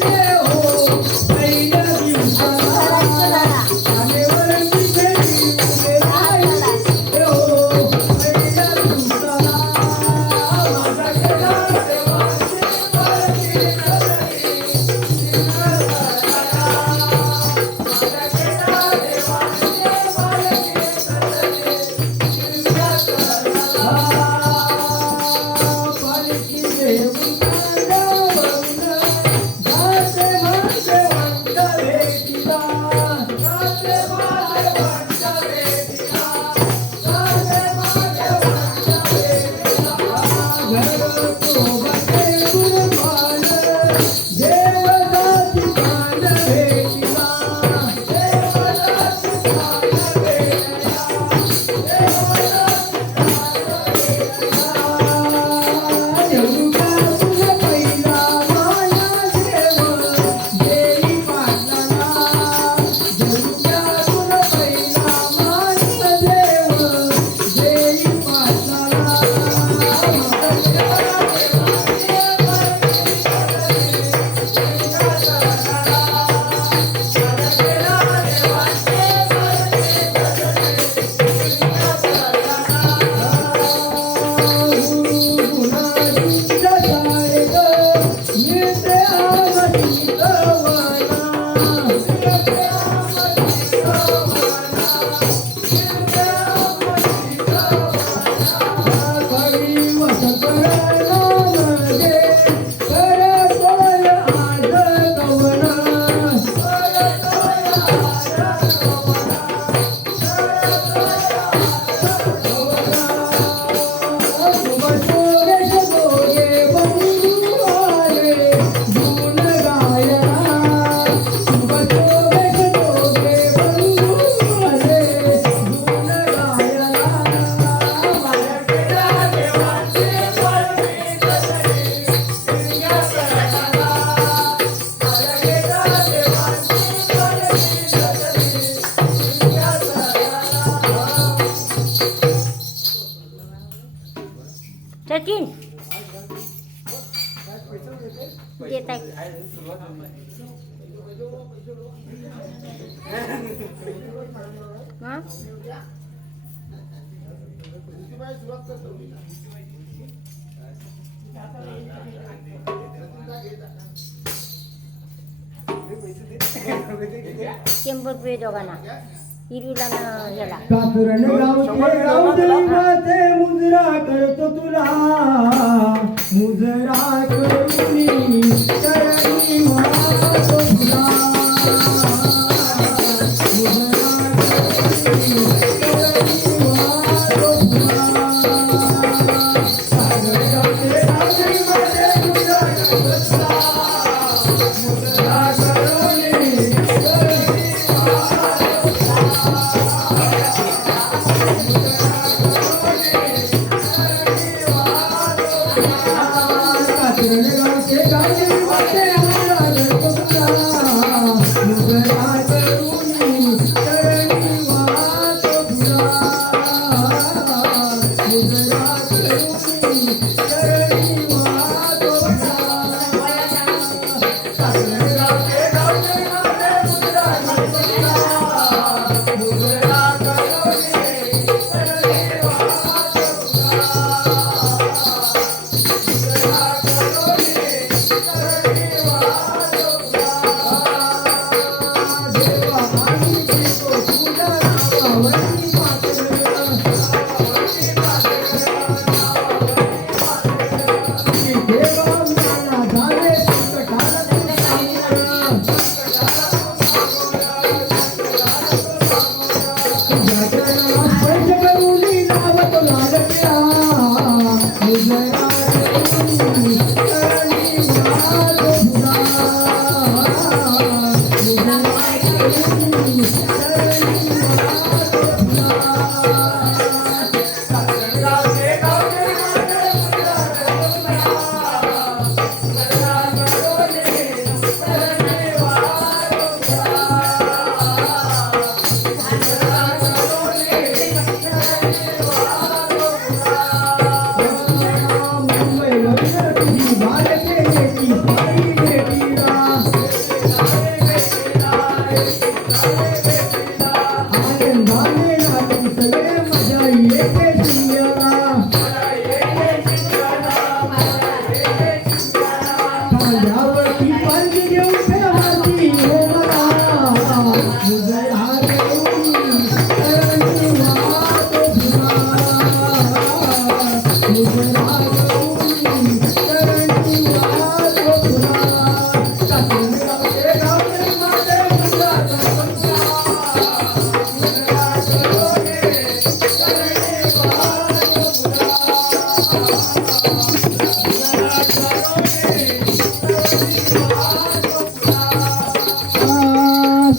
Yeah. शंभर रुपये दोघांना. ह्याला. कातरण मुजरा करतो तुला. मुजरा करुनी Deus é.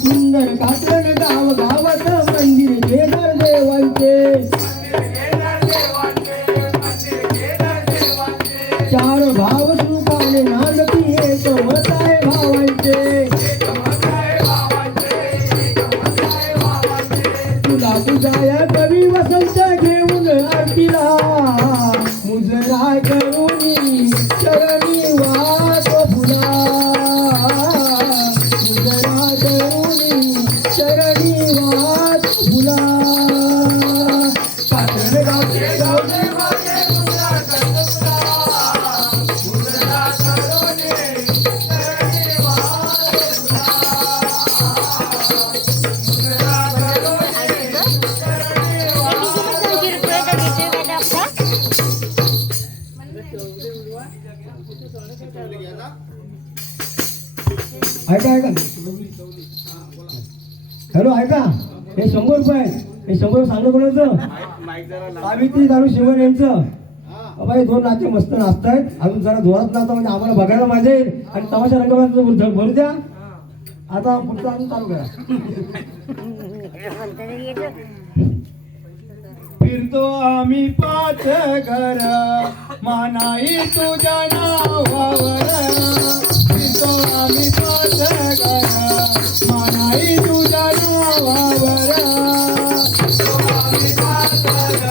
सुंदर कात्रण गाव गावात मंदिर केदार देवांचे. चार भाव सुखाने नांदती एक मत भावांचे. तुला तुझ्या कवी वसंत घेऊन आरतीला. करून चरणी ऐका ऐका हॅलो ऐका हे शंभर रुपये हे शंभर सांगणं कोणाचं? सावित्री दारू शिवन यांचं. बाबा हे दोन नाचे मस्त नाचतायत अजून जरा जोरात नाचता म्हणजे आम्हाला बघायला मजा येईल आणि तमाशा रंगवायचं भरू द्या. आता पुढचं अजून चालू करा. फिरतो आम्ही पाच घर. मानाई तुझ्या नावावर. फिरतो आम्ही पाच घर मानाई तुझ्या नावावर. फिरतो पाच घर,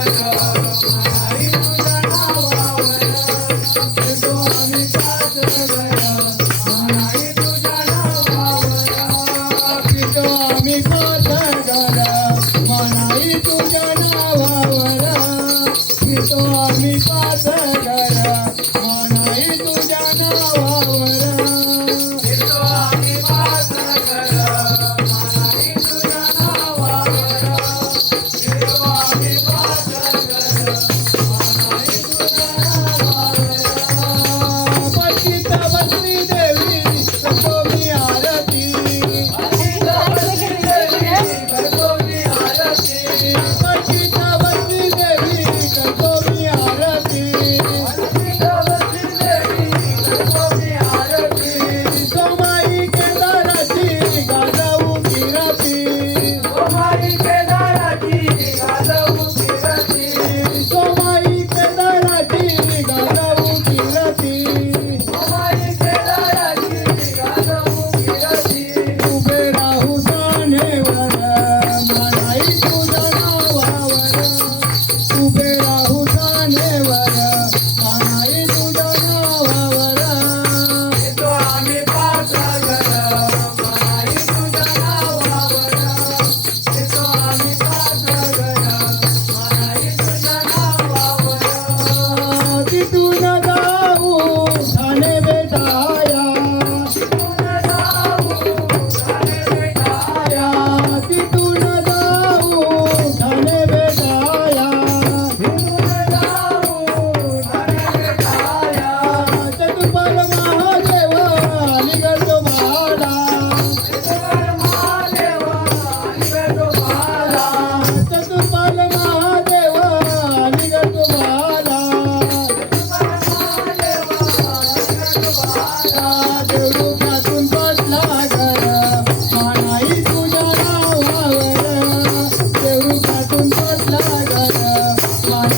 मानाई तुझ्या नावावर. फिरतो पाच घर, मानाई तुझ्या पाच मानाई तुझ्या पाच मानाई तुझ्या नावावर.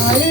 मानाई